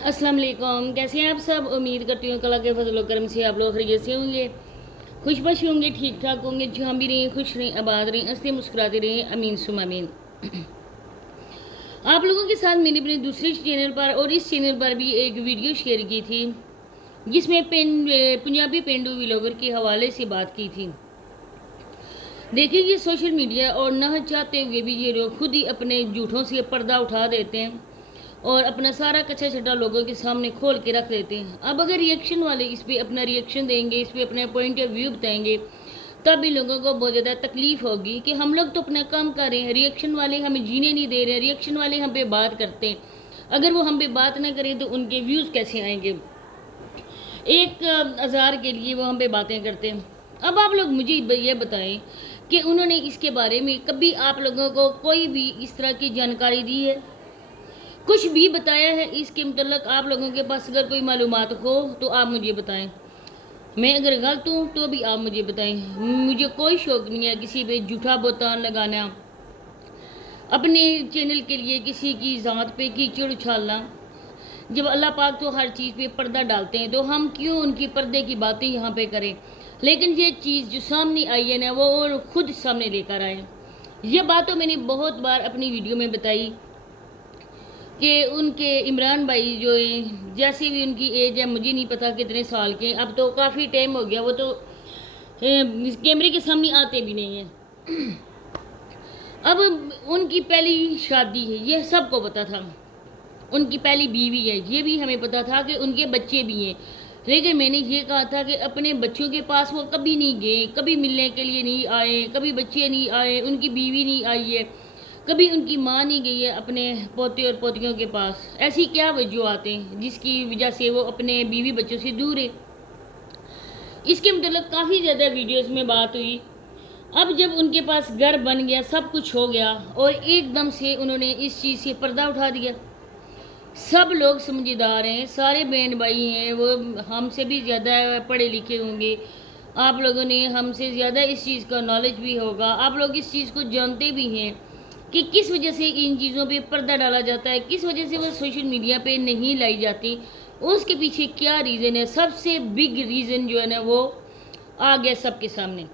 अस्सलाम वालेकुम। कैसे हैं आप सब? उम्मीद करती हूँ अल्लाह के फजल करम से आप लोग खैरियत से होंगे, खुशबश होंगे, ठीक ठाक होंगे, जहाँ भी रहें खुश रहें, आबाद रहें, हंसते मुस्कुराते रहें। अमीन सुम अमीन। आप लोगों के साथ मैंने अपने दूसरे चैनल पर और इस चैनल पर भी एक वीडियो शेयर की थी जिसमें पंजाबी पेंडू व्लॉगर के हवाले से बात की थी। देखिए, ये सोशल मीडिया और ना चाहते हुए भी ये लोग खुद ही अपने झूठों से पर्दा उठा देते हैं और अपना सारा कच्चा छट्टा लोगों के सामने खोल के रख देते हैं। अब अगर रिएक्शन वाले इस पर अपना रिएक्शन देंगे, इस पर अपना पॉइंट ऑफ व्यू बताएंगे, तब भी लोगों को बहुत ज़्यादा तकलीफ होगी कि हम लोग तो अपना काम कर रहे हैं, रिएक्शन वाले हमें जीने नहीं दे रहे हैं, रिएक्शन वाले हम पे बात करते हैं। अगर वो हम पे बात ना करें तो उनके व्यूज़ कैसे आएंगे? एक हज़ार के लिए वो हम पे बातें करते हैं। अब आप लोग मुझे ये बताएं कि उन्होंने इसके बारे में कभी आप लोगों को कोई भी इस तरह की जानकारी दी है, कुछ भी बताया है इसके मतलब? आप लोगों के पास अगर कोई मालूमात हो तो आप मुझे बताएं। मैं अगर गलत हूँ तो भी आप मुझे बताएं। मुझे कोई शौक़ नहीं है किसी पे झूठा बोतान लगाना, अपने चैनल के लिए किसी की ज़ात पे कीचड़ उछालना। जब अल्लाह पाक तो हर चीज़ पे पर्दा डालते हैं तो हम क्यों उनकी पर्दे की बातें यहाँ पे करें? लेकिन ये चीज़ जो सामने आई है ना, वो और ख़ुद सामने लेकर आए। ये बात तो मैंने बहुत बार अपनी वीडियो में बताई कि उनके इमरान भाई जो है, जैसी भी उनकी एज है, मुझे नहीं पता कितने साल के, अब तो काफ़ी टाइम हो गया, वो तो कैमरे के सामने आते भी नहीं हैं। अब उनकी पहली शादी है, ये सबको पता था। उनकी पहली बीवी है, ये भी हमें पता था कि उनके बच्चे भी हैं। लेकिन मैंने ये कहा था कि अपने बच्चों के पास वो कभी नहीं गए, कभी मिलने के लिए नहीं आए, कभी बच्चे नहीं आए, उनकी बीवी नहीं आई है, कभी उनकी माँ नहीं गई है अपने पोते और पोतियों के पास। ऐसी क्या वजूहत हैं जिसकी वजह से वो अपने बीवी बच्चों से दूर है? इसके मतलब काफ़ी ज़्यादा वीडियोस में बात हुई। अब जब उनके पास घर बन गया, सब कुछ हो गया और एकदम से उन्होंने इस चीज़ से पर्दा उठा दिया। सब लोग समझदार हैं, सारे बहन भाई हैं, वो हमसे भी ज़्यादा पढ़े लिखे होंगे, आप लोगों ने हमसे ज़्यादा इस चीज़ का नॉलेज भी होगा, आप लोग इस चीज़ को जानते भी हैं कि किस वजह से इन चीज़ों पे पर्दा डाला जाता है, किस वजह से वो सोशल मीडिया पे नहीं लाई जाती, उसके पीछे क्या रीज़न है। सबसे बिग रीज़न जो है ना, वो आ गया सबके सामने।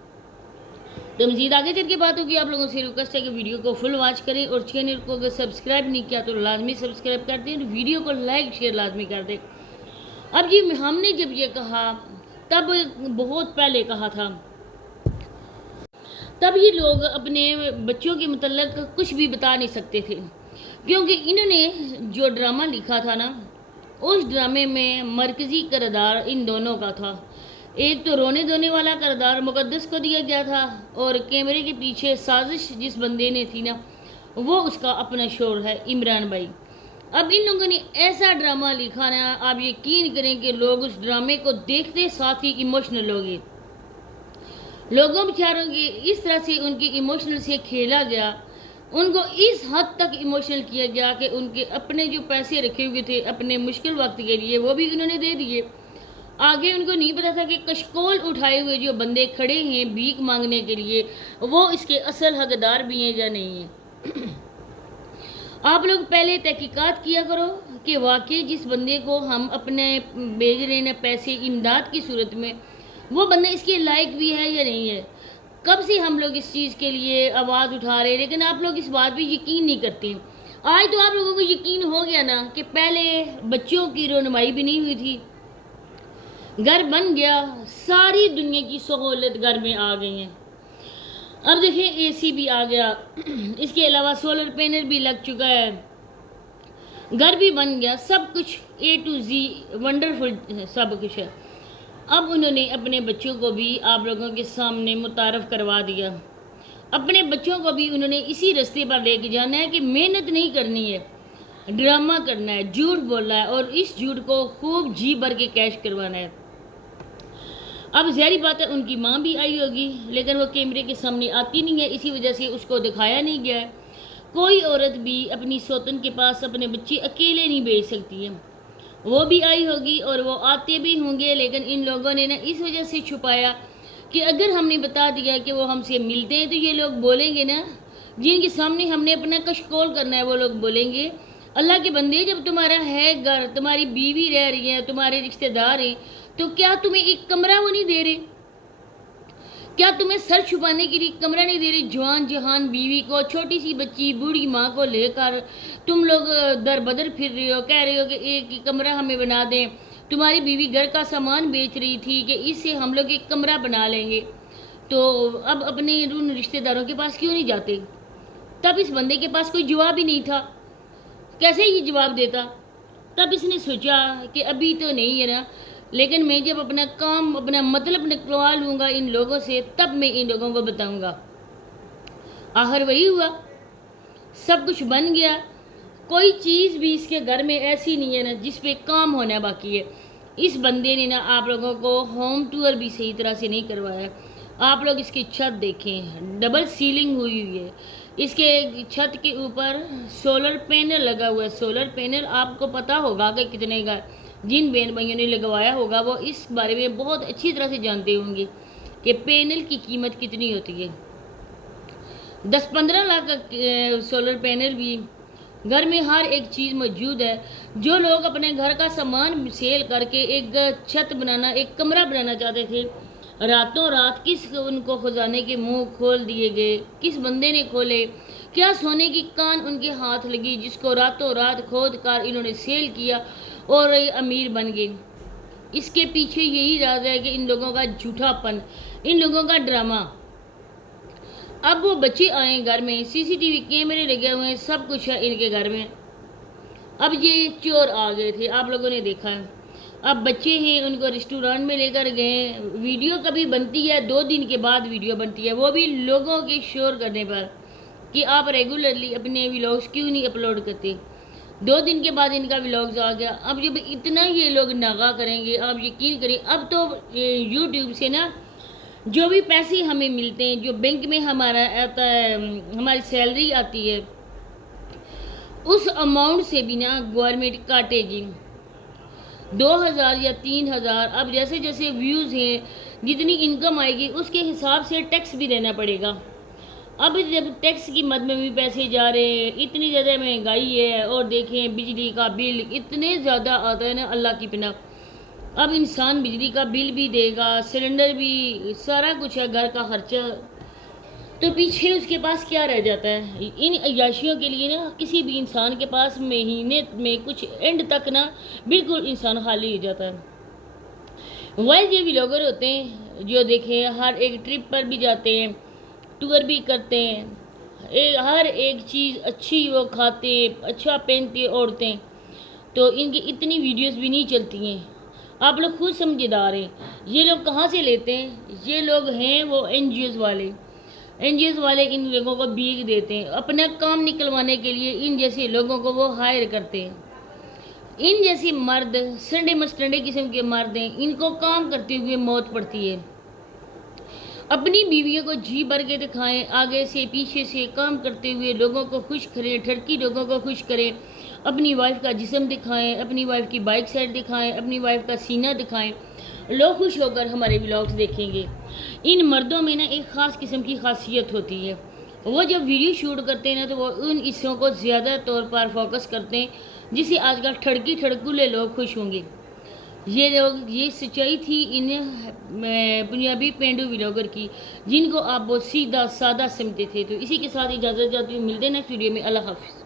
तो मज़ीद आगे चल के बात होगी। आप लोगों से रिक्वेस्ट है कि वीडियो को फुल वॉच करें और चैनल को अगर सब्सक्राइब नहीं किया तो लाजमी सब्सक्राइब कर दें, वीडियो को लाइक शेयर लाजमी कर दें। अब जी हमने जब ये कहा, तब बहुत पहले कहा था, तब ये लोग अपने बच्चों के मतलब कुछ भी बता नहीं सकते थे, क्योंकि इन्होंने जो ड्रामा लिखा था ना, उस ड्रामे में मरकज़ी किरदार इन दोनों का था। एक तो रोने धोने वाला किरदार मुक़द्दस को दिया गया था और कैमरे के पीछे साजिश जिस बंदे ने थी ना, वो उसका अपना शोर है, इमरान भाई। अब इन लोगों ने ऐसा ड्रामा लिखा ना, आप यकीन करें कि लोग उस ड्रामे को देखते साथ ही इमोशनल हो गए। लोगों बेचारों की इस तरह से उनकी इमोशनल से खेला गया, उनको इस हद तक इमोशनल किया गया कि उनके अपने जो पैसे रखे हुए थे अपने मुश्किल वक्त के लिए, वो भी उन्होंने दे दिए। आगे उनको नहीं पता था कि कशकोल उठाए हुए जो बंदे खड़े हैं भीख मांगने के लिए, वो इसके असल हकदार भी हैं या नहीं हैं। आप लोग पहले तहकीकात किया करो कि वाकई जिस बंदे को हम अपने भेज रहे हैं पैसे इमदाद की सूरत में, वो बंदा इसके लायक भी है या नहीं है। कब से हम लोग इस चीज़ के लिए आवाज़ उठा रहे हैं, लेकिन आप लोग इस बात पे यकीन नहीं करते। आज तो आप लोगों को यकीन हो गया ना कि पहले बच्चों की रोनमाई भी नहीं हुई थी, घर बन गया, सारी दुनिया की सहूलत घर में आ गई हैं। अब देखिए एसी भी आ गया, इसके अलावा सोलर पैनल भी लग चुका है, घर भी बन गया, सब कुछ A to Z वंडरफुल सब कुछ है। अब उन्होंने अपने बच्चों को भी आप लोगों के सामने मुतारफ़ करवा दिया। अपने बच्चों को भी उन्होंने इसी रास्ते पर लेके जाना है कि मेहनत नहीं करनी है, ड्रामा करना है, झूठ बोलना है और इस झूठ को खूब जी भर के कैश करवाना है। अब ज़ाहिर बात है उनकी माँ भी आई होगी, लेकिन वो कैमरे के सामने आती नहीं है, इसी वजह से उसको दिखाया नहीं गया है। कोई औरत भी अपनी सौतन के पास अपने बच्चे अकेले नहीं भेज सकती है, वो भी आई होगी और वो आते भी होंगे, लेकिन इन लोगों ने ना इस वजह से छुपाया कि अगर हमने बता दिया कि वो हमसे मिलते हैं तो ये लोग बोलेंगे ना, जिनके सामने हमने अपना कशकोल करना है, वो लोग बोलेंगे اللہ کے بندے، جب تمہارا ہے گھر، تمہاری بیوی رہ رہی ہے، تمہارے رشتہ دار ہیں، تو کیا تمہیں ایک کمرہ وہ نہیں دے رہے؟ کیا تمہیں سر چھپانے کے لیے کمرہ نہیں دے رہے؟ جوان جہان بیوی کو، چھوٹی سی بچی، بوڑھی ماں کو لے کر تم لوگ در بدر پھر رہے ہو، کہہ رہے ہو کہ ایک کمرہ ہمیں بنا دیں۔ تمہاری بیوی گھر کا سامان بیچ رہی تھی کہ اس سے ہم لوگ ایک کمرہ بنا لیں گے، تو اب اپنے ان رشتہ داروں کے پاس کیوں نہیں جاتے؟ تب اس بندے کے پاس کوئی جواب ہی نہیں تھا، کیسے یہ جواب دیتا؟ تب اس نے سوچا کہ ابھی تو نہیں ہے نا، لیکن میں جب اپنا کام، اپنا مطلب نکلوا لوں گا ان لوگوں سے، تب میں ان لوگوں کو بتاؤں گا۔ آخر وہی ہوا، سب کچھ بن گیا، کوئی چیز بھی اس کے گھر میں ایسی نہیں ہے نا جس پہ کام ہونا باقی ہے۔ اس بندے نے نا آپ لوگوں کو ہوم ٹور بھی صحیح طرح سے نہیں کروایا۔ آپ لوگ اس کی چھت دیکھیں، ڈبل سیلنگ ہوئی ہوئی ہے، اس کے چھت کے اوپر سولر پینل لگا ہوا ہے۔ سولر پینل آپ کو پتہ ہوگا کہ کتنے کا، جن بہن بھائیوں نے لگوایا ہوگا وہ اس بارے میں بہت اچھی طرح سے جانتے ہوں گے کہ پینل کی قیمت کتنی ہوتی ہے۔ 10-15 لاکھ کا سولر پینل بھی گھر میں ہر ایک چیز موجود ہے۔ جو لوگ اپنے گھر کا سامان سیل کر کے ایک چھت بنانا، ایک کمرہ بنانا چاہتے تھے، راتوں رات کس ان کو خزانے کے منہ کھول دیے گئے؟ کس بندے نے کھولے؟ کیا سونے کی کان ان کے ہاتھ لگی جس کو راتوں رات کھود کر انہوں نے سیل کیا اور امیر بن گئے؟ اس کے پیچھے یہی راز ہے کہ ان لوگوں کا جھوٹا پن، ان لوگوں کا ڈرامہ۔ اب وہ بچے آئیں گھر میں، سی سی ٹی وی کیمرے لگے ہوئے ہیں، سب کچھ ہے ان کے گھر میں۔ اب یہ چور آ گئے تھے، آپ لوگوں نے دیکھا ہے۔ اب بچے ہیں، ان کو ریسٹورانٹ میں لے کر گئے، ویڈیو کبھی بنتی ہے 2 دن کے بعد ویڈیو بنتی ہے، وہ بھی لوگوں کے شور کرنے پر کہ آپ ریگولرلی اپنے ولاگز کیوں نہیں اپلوڈ کرتے۔ 2 دن کے بعد ان کا ولاگز آ گیا۔ اب جب اتنا یہ لوگ ناغا کریں گے، آپ یقین کریں، اب تو یوٹیوب سے نا جو بھی پیسے ہمیں ملتے ہیں، جو بینک میں ہمارا آتا ہے، ہماری سیلری آتی ہے، اس اماؤنٹ سے بھی نا گورنمنٹ کاٹے گی 2000 یا 3000۔ اب جیسے جیسے ویوز ہیں، جتنی انکم آئے گی اس کے حساب سے ٹیکس بھی دینا پڑے گا۔ اب جب ٹیکس کی مد میں بھی پیسے جا رہے ہیں، اتنی زیادہ مہنگائی ہے، اور دیکھیں بجلی کا بل اتنے زیادہ آتا ہے نا اللہ کی پناہ۔ اب انسان بجلی کا بل بھی دے گا، سلنڈر بھی، سارا کچھ ہے، گھر کا خرچہ، تو پیچھے اس کے پاس کیا رہ جاتا ہے؟ ان عیاشیوں کے لیے نا کسی بھی انسان کے پاس مہینے میں کچھ اینڈ تک نا بالکل انسان خالی ہو جاتا ہے۔ وائز یہ ولاگر ہوتے ہیں جو دیکھیں ہر ایک ٹرپ پر بھی جاتے ہیں، ٹور بھی کرتے ہیں، ہر ایک چیز اچھی وہ کھاتے ہیں، اچھا پہنتے اوڑھتے، تو ان کی اتنی ویڈیوز بھی نہیں چلتی ہیں۔ آپ لوگ خود سمجھدار ہیں۔ یہ لوگ کہاں سے لیتے ہیں؟ یہ لوگ ہیں وہ این جی اوز والے۔ این جی اوز والے ان لوگوں کو بھیک دیتے ہیں، اپنا کام نکلوانے کے لیے ان جیسے لوگوں کو وہ ہائر کرتے ہیں۔ ان جیسے مرد سنڈے مسٹنڈے قسم کے مرد ہیں، ان کو کام کرتے ہوئے موت پڑتی ہے۔ اپنی بیویوں کو جی بھر کے دکھائیں، آگے سے پیچھے سے کام کرتے ہوئے لوگوں کو خوش کریں، ٹھڑکی لوگوں کو خوش کریں، اپنی وائف کا جسم دکھائیں، اپنی وائف کی بائک سائڈ دکھائیں، اپنی وائف کا سینہ دکھائیں، لوگ خوش ہو کر ہمارے ولاگز دیکھیں گے۔ ان مردوں میں نا ایک خاص قسم کی خاصیت ہوتی ہے، وہ جب ویڈیو شوٹ کرتے ہیں نا تو وہ ان حصوں کو زیادہ طور پر فوکس کرتے ہیں جسے آج کل ٹھڑکی ٹھڑکولے لوگ خوش ہوں گے۔ یہ سچائی تھی ان پنجابی پینڈو ولاگر کی، جن کو آپ بہت سیدھا سادہ سمجھتے تھے۔ تو اسی کے ساتھ اجازت چاہتی ہوں، ملتے ہیں نیکسٹ ویڈیو میں۔ اللہ حافظ۔